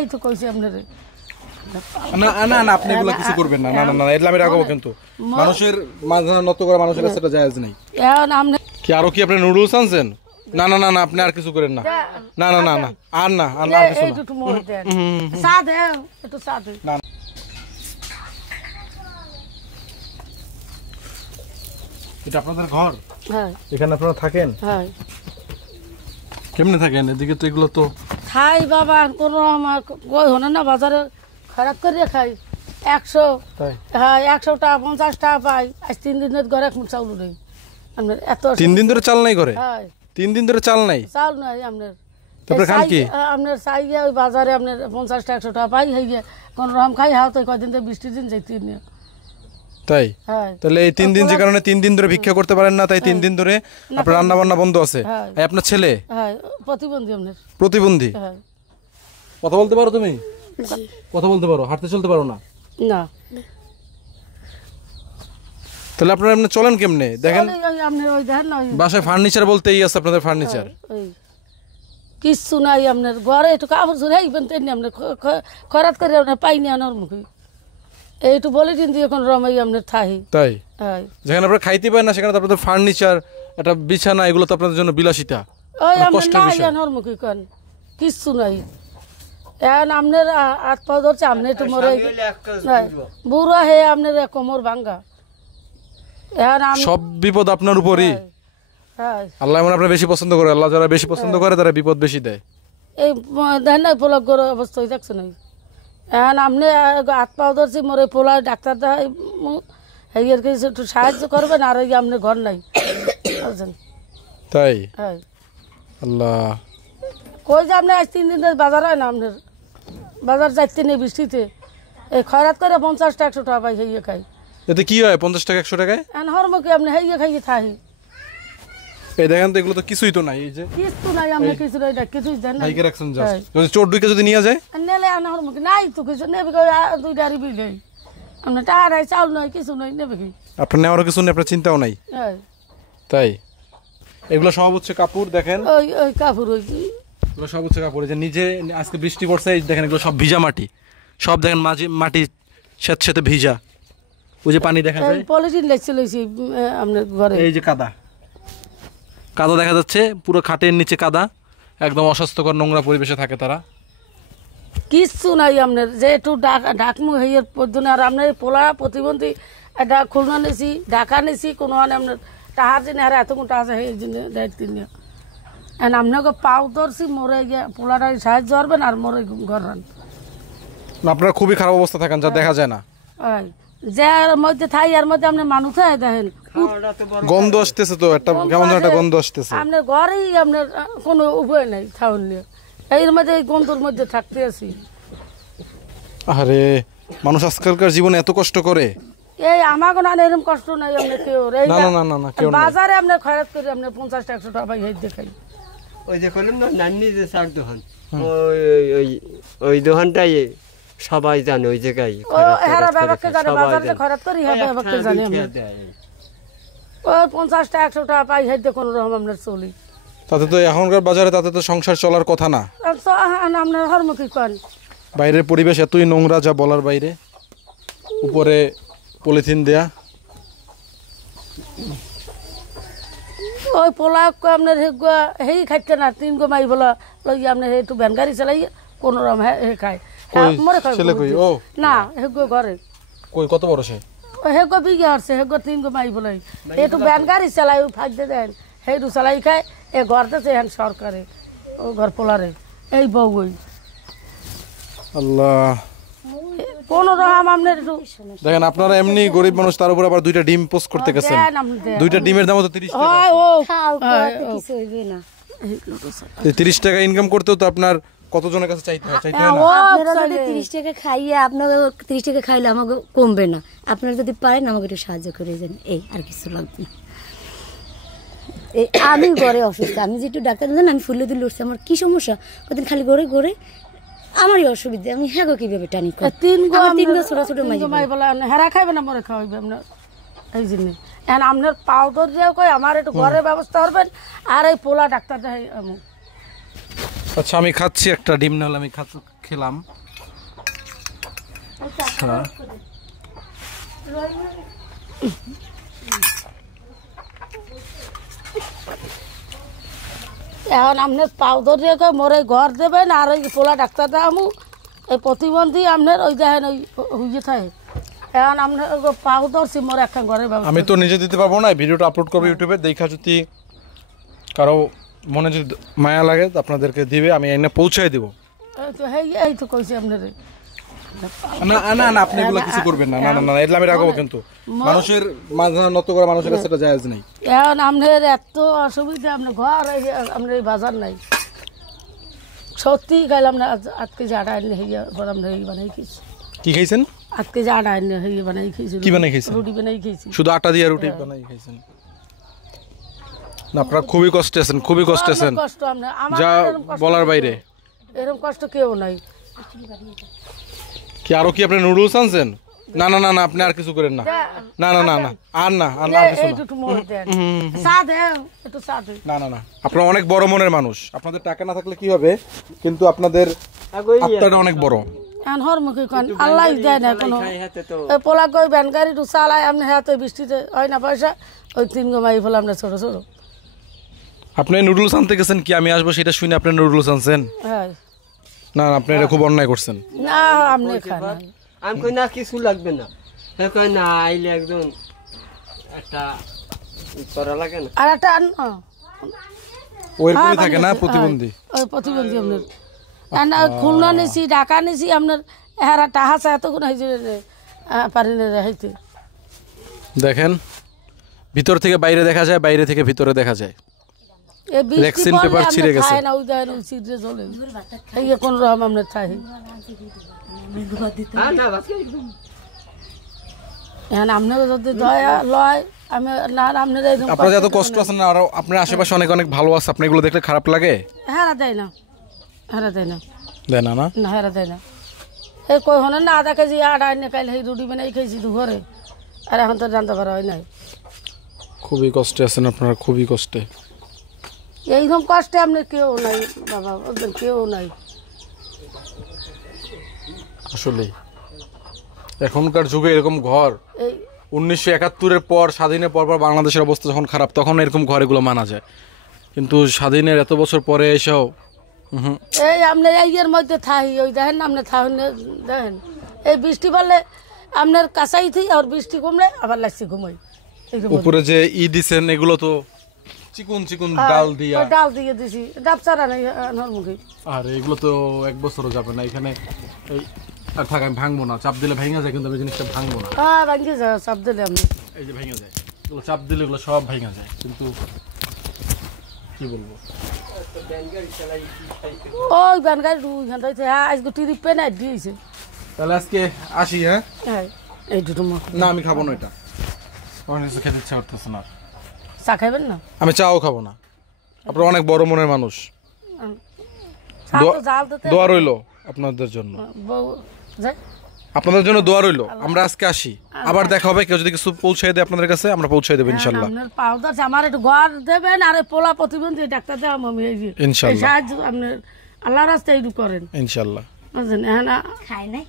এই তো কইছি আপনারে না না না আপনি এগুলা কিছু করবেন না। না না না এগুলা আমি রাখবো কিন্তু মানুষের মাঝে নত করা মানুষের কাছে এটা জায়েজ নেই। এখন আপনি কি আরো কি আপনি নুডলস আনছেন? না না না না আপনি আর কিছু করেন না। না না না না আর না আর না কিছু না। একটু মোড় দেন চা দেন একটু চা দেন। না এটা আপনাদের ঘর? হ্যাঁ এখানে আপনারা থাকেন? হ্যাঁ কেমনে থাকেন? এদিকে তো এগুলো তো খাই বাবা কোনো আমার কই হনে না বাজারে খারাপ করে খাই 100 তাই হ্যাঁ 100 টাকা 50 টাকা পাই আজ 3 দিনের ঘরে এক মুঠ চাউল নেই আপনার এত 3 দিন ধরে চাল নাই করে? হ্যাঁ 3 দিন ধরে চাল নাই? চাউল নাই আপনার তারপরে খান কি? আপনার চাইয়া ওই বাজারে আপনার 50 টাকা 100 টাকা পাই হইয়া কোন রকম খাই হাও তো কয়দিন তো 20 দিন যাইতে নিয়ে তাই হ্যাঁ তাহলে এই 3 দিন যে কারণে 3 দিন ধরে ভিক্ষা করতে পারেন না তাই 3 দিন ধরে আপনার রান্না বান্না বন্ধ আছে। হ্যাঁ। এই আপনার ছেলে হ্যাঁ প্রতিবন্ধী আপনার প্রতিবন্ধী? হ্যাঁ কথা বলতে পারো তুমি? কথা বলতে পারো, হাঁটতে চলতে পারো না? না তাহলে আপনারা এমনি চলেন কেমনে? দেখেন আপনার ওই দেখেন না ওই বাসায় ফার্নিচার বলতে এই আছে আপনাদের ফার্নিচার? ওই কিচ্ছু নাই আপনার ঘরে একটু কাপড় চুরে আইবেন তেমনি আপনার খরাত করে আপনার পাইনি আনার মুখে এইটু বলে দিন দিয়ে এখন রমাই আপনার থাহি তাই হ্যাঁ যেখানে আপনারা খাইতে পারেন না সেখানে তো আপনাদের ফার্নিচার একটা বিছানা এগুলো তো আপনাদের জন্য বিলাসিতা। ওই মানে আপনার কষ্টের নাই বিষয়। আনার মুখে কন কিচ্ছু নাই এখন আপনার হাত পা ধরছে আপনি একটু মরে বুড়া হে আপনার কোমর ভাঙ্গা এখন সব বিপদ আপনার উপরই। হ্যাঁ আল্লাহ এমন আপনার বেশি পছন্দ করে। আল্লাহ যারা বেশি পছন্দ করে তারা বিপদ বেশি দেয়। এই দেখেন না পোলাক গরু অবস্থা হয়ে যাচ্ছে না এখন আপনি হাত পাও ধরছি মরে পোলা ডাক্তার দেখাই হেগের কিছু একটু সাহায্য করবেন আর ওই আপনার ঘর নাই বুঝছেন তাই হ্যাঁ আল্লাহ কই যে আপনি আজ 3 দিন ধরে বাজার হয় না আপনার বাজার যাইতে নেই বৃষ্টিতে এই খয়রাত করে 50 টাকা 100 টাকা পাই হেয়ে খাই এতে কি হয় 50 টাকা 100 টাকায়? এখন হরমুখে আপনি হেয়ে খাইয়ে থাকি এই দেখেন তো এগুলো তো কিছুই তো নাই। এই যে কিছু নাই আপনি কিছু নাই কিছুই দেন না ভাইকে রাখছেন জাস্ট যদি চোর ঢুকে যদি নিয়ে যায় নেলে এখন হরমুখে নাই তো কিছু নেবে কই 2 ডারি বিল আপনার টাকা নাই চাউল নাই কিছু নাই নেবে কি আপনার নেওয়ার কিছু নেই, আপনার চিন্তাও নাই। হ্যাঁ তাই এগুলো সব হচ্ছে কাপড়। দেখেন ওই ওই কাপড় ওই এগুলো সব হচ্ছে কাপড়। এই যে নিজে আজকে বৃষ্টি পড়ছে এই দেখেন এগুলো সব ভিজা মাটি। সব দেখেন মাটি স্যাঁতস্যাঁতে ভিজা। ওই যে পানি দেখা যায় পলিথিন লেগছে লইছি আপনার ঘরে এই যে কাদা কাদা দেখা যাচ্ছে পুরো খাটের নিচে কাদা। একদম অস্বাস্থ্যকর নোংরা পরিবেশে থাকে তারা। কিচ্ছু নাই আপনার যে একটু ডাকমু হইয়ের পর্যন্ত আর আপনার পোলা প্রতিবন্ধী একটা খুলনা নিছি ঢাকা নিছি কোনো আপনার টাহার জন্য আর এত মোটা আছে এই জন্য দায়িত্ব নিয়ে এখন আপনাকে পাও ধরছি মরে গিয়ে পোলাটা সাহায্য করবেন আর মরে ঘর রান আপনারা খুবই খারাপ অবস্থা থাকেন যা দেখা যায় না। যার মধ্যে থাই এর মধ্যে আপনার মানুষ হয় দেখেন গন্ধ আসতেছে তো একটা কেমন যেন একটা গন্ধ আসতেছে। আপনার ঘরেই আপনার কোনো উপায় নেই থাউন নিয়ে এর মধ্যে এই গন্ধর মধ্যে থাকতে আছি। আরে মানুষ আজকালকার জীবনে এত কষ্ট করে। এই আমাকে না এরকম কষ্ট নাই আপনার কেউ এই না না না না কেউ না। বাজারে আপনার খরচ করে আপনার 50 টাকা 100 টাকা পাই হেই দেখাই ওই যে কইলাম না নান্নি যে চার দোকান ওই ওই ওই দোকানটাই সবাই জানে ওই জায়গায় ও হেরা বাবাকে জানে বাজারে যে খরচ করি হ্যাঁ বাবাকে জানি আমি ওই 50 টাকা 100 টাকা পাই হেই দেখুন রকম আপনার চলি তাতে তো এখনকার বাজারে তাতে তো সংসার চলার কথা না। তো আপনার হরমুখী কন বাইরের পরিবেশ এতই নোংরা যা বলার বাইরে। উপরে পলিথিন দেয়া ওই পোলা আপনার হেই খাইতে না 3 গো মাই বলা লই আপনার একটু ভ্যান গাড়ি চালাই কোন রকম হে খায় মরে খায় ছেলে কই? ও না হেগো ঘরে কই কত বড় সে? হেগো বিঘে হচ্ছে হেগো 3 গো মাই বলাই একটু ভ্যান গাড়ি চালাই ফাঁকতে দেন হেটু চালাই খায় এ ঘরতেছে এখন সরকারে ও ঘর পোলারে এই বউ ওই আল্লাহ কোন রকম আপনার একটু দেখেন আপনারা এমনি গরিব মানুষ তার উপর আবার 2টা ডিম পোস্ট করতে গেছেন। দেন আপনি দেন 2টা ডিমের দাম তো 30 টাকা। হয় ও কিছু হইবে না। 30 টাকা ইনকাম করতেও তো আপনার কতজনের কাছে চাইতে হয় না? আপনারা যদি 30 টাকা খাইয়ে আপনাকে 30 টাকা খাইলে আমাকে কমবে না। আপনারা যদি পারেন আমাকে একটু সাহায্য করে দেন এই আর কিছু লাগবে না। এই আমি ঘরে অসুস্থ আমি যেটু ডাক্তার দেন আমি ফুলে দিলে উঠছি আমার কি সমস্যা কদিন খালি ঘরে ঘরে আমারই অসুবিধা আমি হ্যাঁ গো কিভাবে টানি 3 গো 3 গো ছোট ছোট মাই বলা হেরা খাইবে না মরে খাওয়াইবে আপনার এই জন্য এখন আপনার পাউডার দিয়ে কই আমার একটু ঘরের ব্যবস্থা করবেন আর এই পোলা ডাক্তার দেখাই আচ্ছা আমি খাচ্ছি একটা ডিম, না হলে আমি খেলাম। আচ্ছা, এখন আপনার পাউডার দিয়ে মোরে ঘর দেবেন আর ওই পোলা ডাক্তার দামু এই প্রতিবন্ধী আপনার ওই দেখেন ওই হুইয়ে থাকে। এখন আপনার পাউডার সি মোরে একটা ঘরের ব্যবস্থা। আমি তো নিজে দিতে পারবো না, ভিডিওটা আপলোড করবো ইউটিউবে, দেখা যদি কারো মনে যদি মায়া লাগে তো আপনাদেরকে দিবে, আমি এনে পৌঁছাই দিব। এই তো কইছি আপনার না না না, আপনি এগুলো কিছু করবেন না, না না না, এগুলো আমি রাখবো, কিন্তু মানুষের মাঝে নত করে মানুষের কাছে এটা জায়েজ নেই। এখন আপনার এত অসুবিধা, আপনার ঘর আপনার এই বাজার নাই। সত্যি খাইলাম না, 8 কেজি আটা এনে হইয়া ঘর আমরা এই বানাই খেয়েছি। কি খাইছেন? 8 কেজি আটা এনে হইয়া বানাই খেয়েছি। কি বানাই খাইছেন? রুটি বানাই খেয়েছি। শুধু আটা দিয়ে রুটি বানাই খাইছেন? না, আপনারা খুবই কষ্টে আছেন, খুবই কষ্টে আছেন, অনেক কষ্ট আপনার, আমার যা এরকম কষ্ট বলার বাইরে। এরকম কষ্ট কেউ নাই। কি আরো কি আপনি নুডলস আনছেন? না না না না, আপনি আর কিছু করেন না, না না না না, আর না আর না, আর কিছু না, একটু মোড় দেন, চা দেন, একটু চা দেন। না না না, আপনারা অনেক বড় মনের মানুষ, আপনাদের টাকা না থাকলে কি হবে, কিন্তু আপনাদের আত্মাটা অনেক বড়। এখন হরমুখী খান আল্লাহ দেয় না কোনো। ওই পোলা কই ভ্যান গাড়ি একটু চালায় আপনি হাতে বৃষ্টিতে হয় না পয়সা, ওই 3 গোমাই ফেলে আপনার ছোট ছোট। আপনি নুডলস আনতে গেছেন কি আমি আসবো সেটা শুনে আপনি নুডলস আনছেন? হ্যাঁ না, আপনি এটা খুব অন্যায় করছেন। না, আপনি খান না। আমি কই না কিছু লাগবে না, হ্যাঁ কই না আইলে একদম একটা করা লাগে না। আর একটা আন ওইরকমই থাকে না প্রতিবন্ধী? ওই প্রতিবন্ধী আপনার না, খুলনা নিছি, ঢাকা নিছি, আপনার এরা টাহা চা এতক্ষণ হয়েছে পারি না হইতে। দেখেন, ভিতর থেকে বাইরে দেখা যায়, বাইরে থেকে ভিতরে দেখা যায়। এই বৃষ্টি ভ্যাকসিন পড়লে পেপার আপনার ছিঁড়ে গেছে। খায় না, ওই দেখেন ওই ছিদ্রে চলে এই যে কোন রকম আপনার খাই। হ্যাঁ না বাকি এখন আপনাকে যদি দয়া লয়, আমি না আপনার এরকম আপনারা যত কষ্ট আছেন না, আরো আপনার আশেপাশে অনেক অনেক ভালো আছে, আপনি এগুলো দেখলে খারাপ লাগে? হেরা দেয় না, হেরা দেয় না, দেয় না না? না হেরা দেয় না। এই কই হন না, আধা কেজি আটা এনে কাইলে এই রুটি বানাই খাইছি দুপুরে, আর এখন তো রান্না করা হয় নাই। খুবই কষ্টে আছেন আপনারা, খুবই কষ্টে। এইরকম কষ্টে আপনার কেউ নাই বাবা, ওদের কেউ নাই। আসলে এখনকার যুগে এরকম ঘর, এই 1971-এর পর, স্বাধীনের পর পর বাংলাদেশের অবস্থা যখন খারাপ, তখন এরকম ঘর এগুলো মানা যায়, কিন্তু স্বাধীনের এত বছর পরে এসেও এই আপনার এই এর মধ্যে থাই, ওই দেখেন না আপনার থাই দেখেন, এই বৃষ্টি পড়লে আপনার কাঁচাই থই, আর বৃষ্টি কমলে আবার লাগছে ঘুমাই। উপরে যে ই দিছেন এগুলো তো চিকুন চিকুন ডাল দিয়া, ডাল দিয়ে দিছি, ডাব চারা নাই আমার মুখে। আর এগুলো তো 1 বছরও যাবে না এখানে। এই আর থাক, আমি ভাঙবো না, চাপ দিলে ভেঙে যায়, কিন্তু আমি জিনিসটা ভাঙবো না। হ্যাঁ ভাঙ্গি যায়, চাপ দিলে আপনি। এই যে ভেঙে যায়, এগুলো চাপ দিলে এগুলো সব ভেঙে যায়, কিন্তু কি বলবো। ওই ব্যান গাড়ি ওইখান থেকে হ্যাঁ আজকে টিরি পেনাই দিয়েছে। তাহলে আজকে আসি। হ্যাঁ, হ্যাঁ এই দুটো মুখ না আমি খাবো না, এটা আমার কিছু খেতে ইচ্ছা করতেছে না। চা খাইবেন না? আমি চাও খাবো না, আপনারা অনেক বড় মনের মানুষ। চা তো জাল দিতে দোয়া রইলো আপনাদের জন্য, বউ যাই। আপনাদের জন্য দোয়া রইলো। আমরা আজকে আসি, আবার দেখা হবে। কেউ যদি কিছু পৌঁছাই দেয় আপনাদের কাছে, আমরা পৌঁছাই দেবো ইনশাল্লাহ। আপনার পাউডার আমার একটু ঘর দেবেন, আর এই পোলা প্রতিবন্ধী ডাক্তার দেওয়া আমি এই যে ইনশাল্লাহ। সাহায্য আপনার আল্লাহ রাস্তায় একটু করেন ইনশাল্লাহ। বুঝলেন? হ্যাঁ না খায় নাই।